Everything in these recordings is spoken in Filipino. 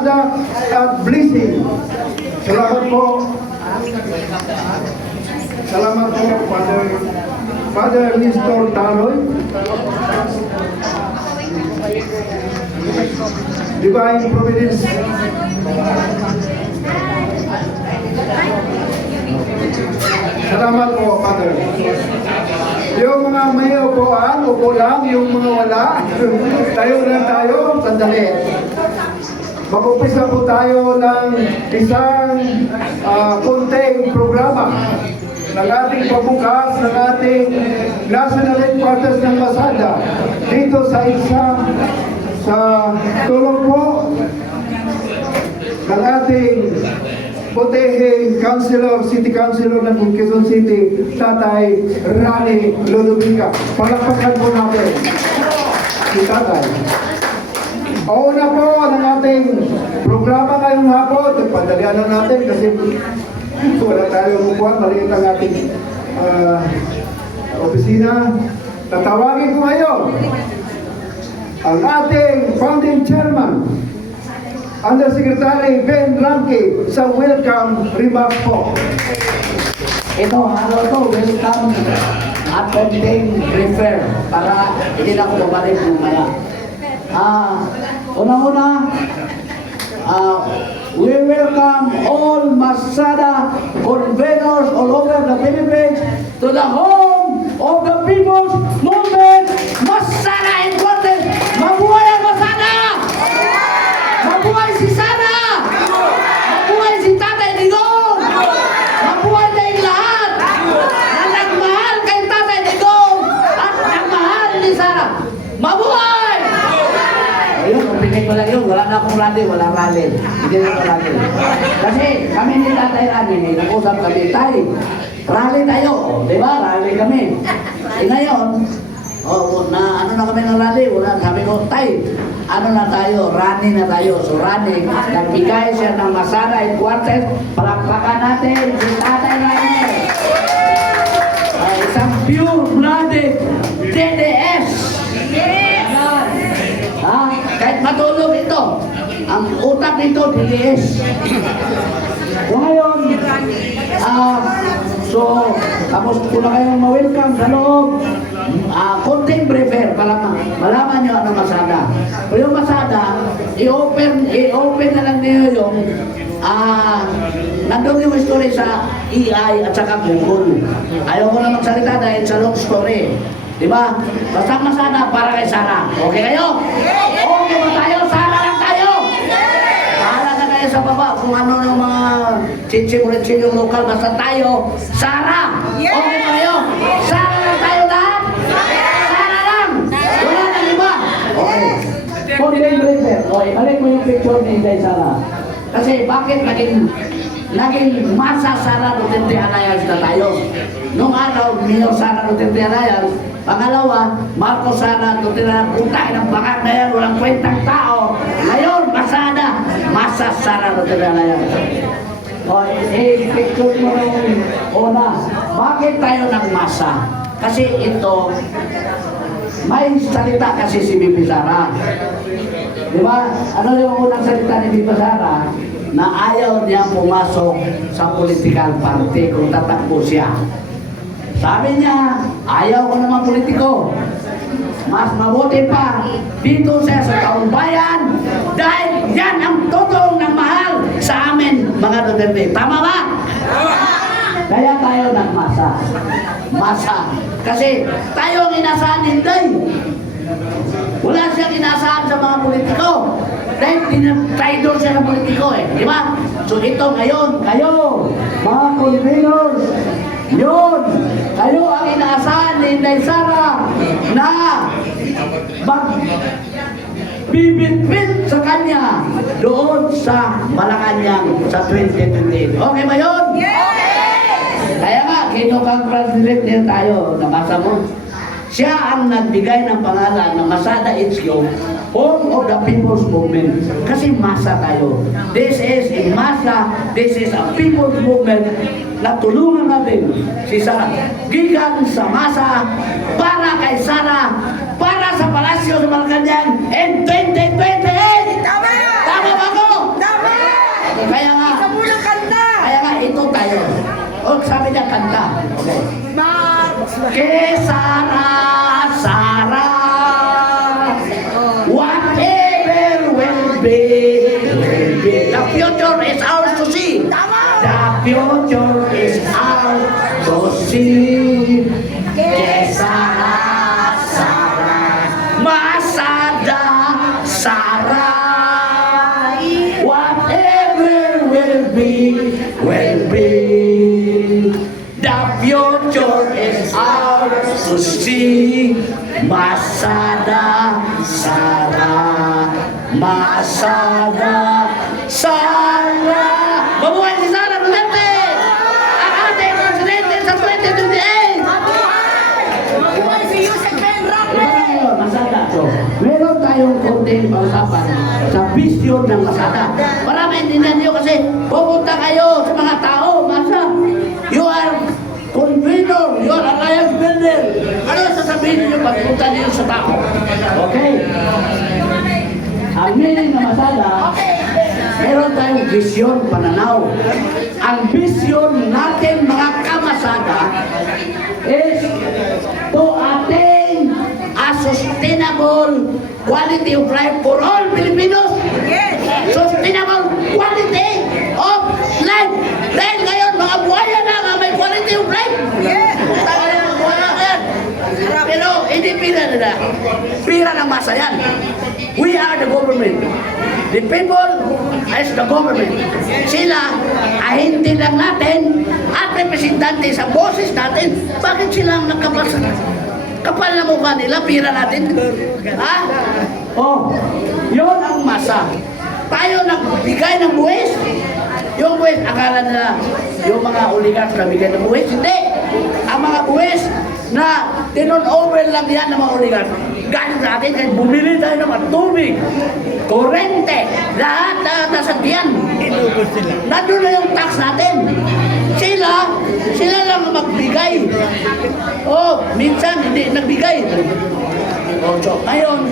Masada at blessing. Salamat po. Salamat po, Father Nestor Taloy. Divine Providence. Salamat po, Father. Yung mga may upuan, upo lang. Yung mga wala, tayo lang tayo. Sandali. Mag-umpisa po tayo ng isang konting programa ng ating pabukas ng ating National Headquarters ng Masada dito sa tulong po ng ating Boteheng Councilor, City Councilor ng Quezon City, Tatay Rani Ludovica. Palakpakan po natin si Tatay. Una po ng ating programa ngayong hapon. Nagpadalian na natin kasi wala tayo umupuan. Maliit ang ating opisina. Tatawagin ko ngayon ang ating founding chairman, Undersecretary Ben Ramke, sa welcome remarks po. Ito, ano to, welcome at konting refer para hindi na ako babalik mamaya. Una-una, we welcome all Masada conveners all over the Philippines to the home of the People's Movement, Masada Headquarters. Mabuhay ang Masada! Mabuhay si Sara! Mabuhay si Tatay Digong! Mabuhay tayong lahat! Na nagmahal kay Tatay Digong at nagmahal ni Sara! Mabuhay! Ayun, umpingin ko lang yun. Wala na akong rally, wala rally. Hindi na ako rally. Kasi kami ni Tatay Rani, nag-usap kami, Tay, rally tayo. Di ba? Rally kami. Ngayon, ano na kami ng rally? Wala, sabi ko, Tay, ano na tayo? Rani na tayo. So Rani, nagbigay siya ng Masada Headquarters. Palakpakan natin si Tatay Rani. Isang pure-blooded DDS. Kahit matulog ito, ang utak nito, DDS. So ngayon, tapos ko na kayong ma-welcome sa loob. Konting briefer para malaman nyo ano Masada. O yung Masada, i-open na lang niyo yung nandun yung story sa EI at saka Google. Ayaw ko na magsalita dahil sa long story. Diba? Basta Masada para kay Sara. Okay kayo? Okay ba tayo? Sara lang tayo! Bahala na kayo sa baba kung ano yung mga chichi-chichi yung lokal. Basta tayo, Sara! Okay ba kayo? Sara lang tayo lahat? Sara lang! Wala nang iba! Okay. Konting briefer. Okay, balik mo yung picture ni Inday Sara. Kasi bakit naging masa Sara Duterte Anayas na tayo? Nung araw, Mayor Sara Duterte Anayas. Pangalawa, Marcos Sara Duterte Anayas. Utay ng bakak na yan, walang kwentang tao. Ngayon, Masada, masa Sara Duterte Anayas. O, picture mo yung una. Bakit tayo nagmasa? Kasi ito, may salita kasi si Bibi Sara. Diba? Ano yung unang salita ni Bibi Sara? Na ayaw niya pumasok sa political party kung tatakbo siya. Sabi niya, ayaw ko naman politiko. Mas mabuti pa dito siya sa taong bayan dahil yan ang totoong nagmahal sa amin mga Duterte. Tama ba? Kaya tayo nagmasa. Masa. Kasi tayo ang inasahan Inday. Wala siyang inasahan sa mga politiko. Dahil traidor siya ng politiko eh. Di ba? So ito ngayon, kayo, mga conveners, yun, kayo ang inaasahan ni Inday Sara na magbibit-bit sa kanya doon sa Malacanang sa 2028. Okay ba yun? Yes! Kaya nga, kinukongratulate din tayo. Nabasa mo? Siya ang nagbigay ng pangalan na Masada HQ, Home of the People's Movement. Kasi masa tayo. This is a masa, this is a people's movement na tulungan natin si Sara. Gigan sa masa, para kay Sara, para sa Palasyo sa Malacanang in 2028! Tama! Tama ba ko? kanta. Okay. Que Sara, Sara, whatever will be, will be. The future is ours to see. The future is ours to see. Que Sara, Sara, Masada, Sara, whatever will be, will be. The future is ours to see. Masada, Sara, Masada, Sara. Mabuhay si Sara Duterte! Ang ating presidente sa 2028! Mabuhay si Yusek Ben Roque! Masada. So, meron tayong konting pausapan sa vision ng Masada. Para maintindihan niyo kasi pupunta kayo sa mga tao, masa. You are convener, you are alliance builder. Ano sasabihin niyo pag pupunta niyo sa tao? Okay? Ang meaning ng Masada, meron tayong vision, pananaw. Ang vision natin mga kamasada is to attain a sustainable quality of life for all Filipinos. Sustainable quality of life. Dahil ngayon, mga buhaya na nga may quality of life. Tagal na mga buhaya na yan. Pero hindi pira nila. Pira ng masa yan. We are the government. The people is the government. Sila ay hindi lang natin at representante sa boses natin. Bakit sila ang nakapasa? Kapal na mukha nila, pira natin. Ha? Oh, yun ang masa. Tayo nagbigay ng buwis. Yung buwis, akala nila yung mga oligarchs nabigay ng buwis. Hindi. Ang mga buwis na tinon-over lang yan ng mga oligarchs. Galing sa atin, kahit bumili tayo ng mga tubig, kurente, lahat na nasa diyan. Nandun na yung tax natin. Sila lang ang magbigay. Oh, minsan hindi nagbigay. Oh, so, ngayon,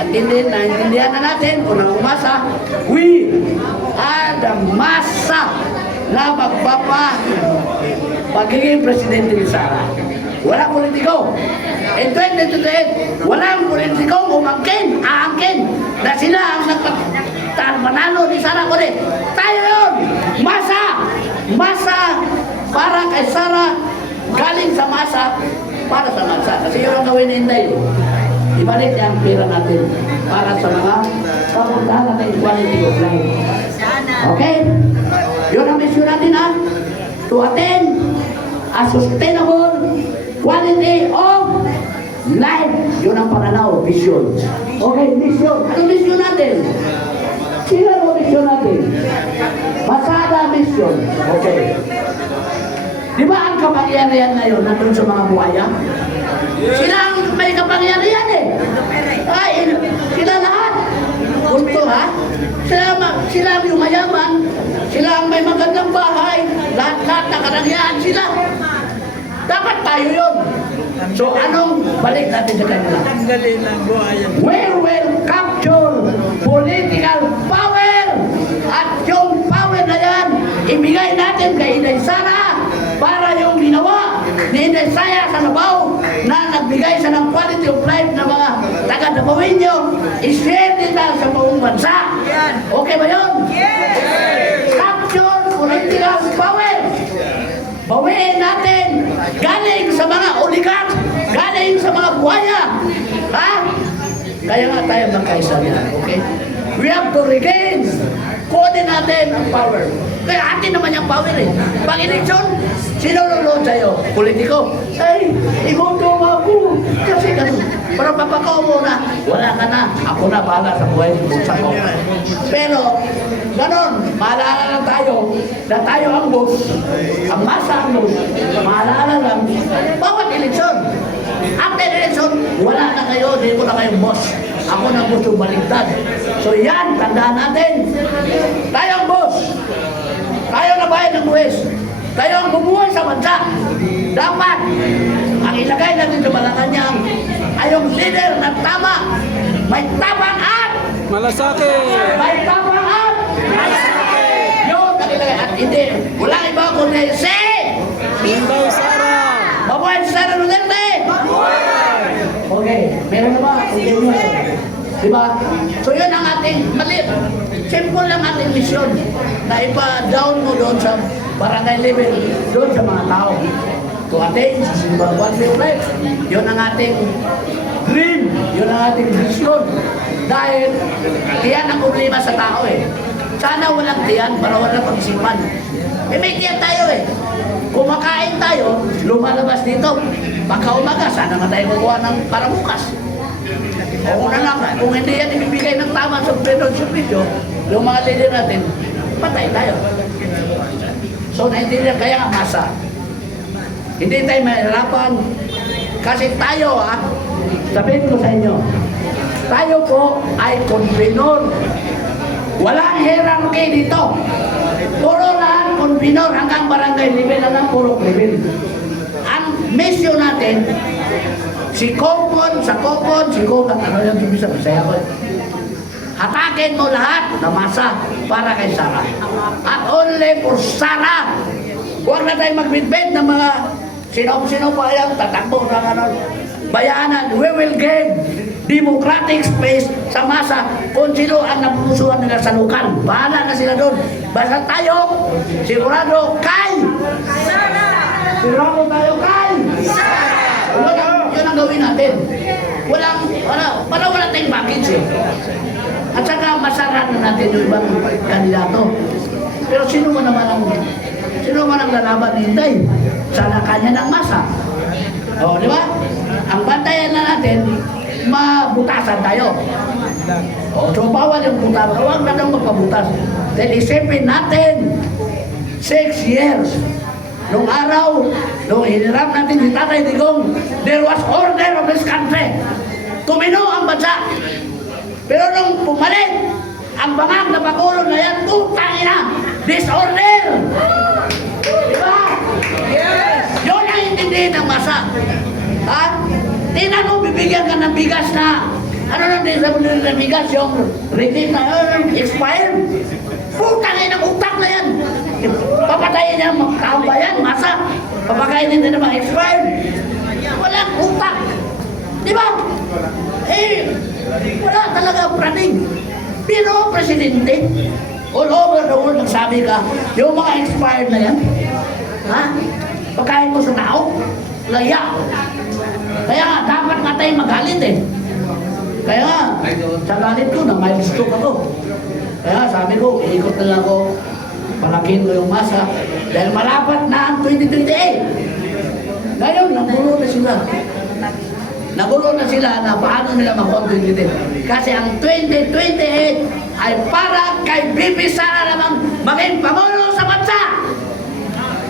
at naintindihan na natin kung ang umasa, we are the masa na magiging presidente ni Sara. Walang politiko. In 2028, walang politikong aangkin na sila ang manalo ni Sara kundi. Tayo yun! Masa para kay Sara, galing sa masa, para sa masa. Kasi yun ang gawin ni Inday. Ibalik niya ang pera natin para sa mga kapuntahan natin quality of life. Okay? Yun ang mission natin ha. To attain a sustainable quality of life. Yun ang pananaw, vision. Okay, vision. Ano vision natin? Sino ang vision natin? Masada vision. Okay. Di ba ang kapangyarihan ngayon nandun sa mga buhaya? Sila ang may kapangyarihan eh. Ay, sila lahat. Gusto ha? Sila ang yumayaman. Sila ang may magandang bahay. Lahat-lahat na karangyaan sila. Dapat tayo yun. So anong balik natin sa kanila? We will capture political power. At yung power na yan, ibigay natin kay Inday Sara para yung ginawa ni Inday Sara sa Davao na nagbigay siya ng quality of life na mga taga-Davawin nyo, i-share nila sa buong bansa. Okay ba yun? Capture political power. Bawiin natin galing sa mga oligarch, galing sa mga buhaya. Ha? Kaya nga tayo magkaisa niya. Okay? We have to regain. Kunin natin ang power. Kaya atin naman yung power eh. Pag eleksyon, sino lulod sa'yo? Politiko. Ay, iboto mo ako. Kasi ganun. Pero papakaw mo na, wala ka na. Ako na bahala sa buhay ng bulsa ko. Pero, ganun, maalala lang tayo na tayo ang boss. Ang masa ang boss. Maalala lang, bawat eleksyon. After election, wala na kayo, hindi ko na kayong boss. Ako na gusto baligtad. So yan, tandaan natin. Tayo ang boss. Tayo na bayan ng buwis. Tayo ang bumuhay sa bansa. Dapat, ang ilagay natin sa Malacanang ay yung leader na tama. May tapang at Malasakit! may tapang at yun, ang ilagay. At hindi, wala iba kundi si Kaya na ba? Continuous. Diba? So yun ang ating mali. Simple lang ating mission na ipa-down mo doon sa barangay level, doon sa mga tao. To attain sa simba quality of life. Yun ang ating dream. Yun ang ating vision. Dahil tiyan ang problema sa tao eh. Sana walang tiyan para walang pag-isipan. Eh may tiyan tayo eh. Kumakain tayo, lumalabas dito. Pagka umaga, sana nga tayo kukuha ng para bukas. O kung kung hindi yan ibibigay ng tama sa video, yung mga leader natin, patay tayo. So naintindihan kaya nga masa. Hindi tayo mahirapan. Kasi tayo sabihin ko sa inyo, tayo po ay convenor. Walang hierarchy dito. Puro lahat convenor hanggang barangay level, hanggang puro level. Ang mission natin, si Kopon, sa Kopon, si Kopon, ano yung tubisa, masaya ko. Hatakin mo lahat na masa para kay Sara. At only for Sara. Huwag na tayo magbitbit ng mga sino pa yung tatakbo ng bayanan. We will give democratic space sa masa kung sino ang napupusuan nila sa lokal. Bahala na sila doon. Basta tayo, sigurado, kay Sara! Sigurado tayo, kay Sara! Yun ang gawin natin. Wala tayong package eh. At saka masaran na natin yung ibang kandidato. Pero sino man ang lalaban ni Inday? Sana kanya ng masa. O, di ba? Ang bantayan na natin, mabutasan tayo. O, so bawal yung butas. Huwag na nang magpabutas. Dahil isipin natin, 6 years. Nung araw, nung hinirap natin si Tatay Digong, there was order of this country. Tumino ang bansa. Pero nung pumalit, ang bangag na Pagulo na yan, putang ina, disorder! Diba? Yes! Yun ang intindihin ng masa. Ha? Tingnan mo, bibigyan ka ng bigas na, ano nang din ng bigas, yung regime na expired. Putang ina, utak na yan. Papatayin niya ang tao ba yan, masa? Papakainin din naman expired. Walang utak. Diba? Wala talaga praning. Pero presidente, all over the world, nagsabi ka, yung mga expired na yan, ha? Pagkain mo sa tao, laya. Kaya nga, dapat nga tayo magalit eh. Kaya nga, sa galit ko, na may gusto ako. Kaya sabi ko, iikot na lang ako, palakin ko yung masa, dahil malapit na ang 2028. Ngayon, nagulo na sila. Nagulo na sila na paano nila mag-contribute. Kasi ang 2028 ay para kay Bibi Sara namang maging Pangulo sa bansa.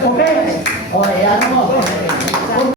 Okay? O, yan mo.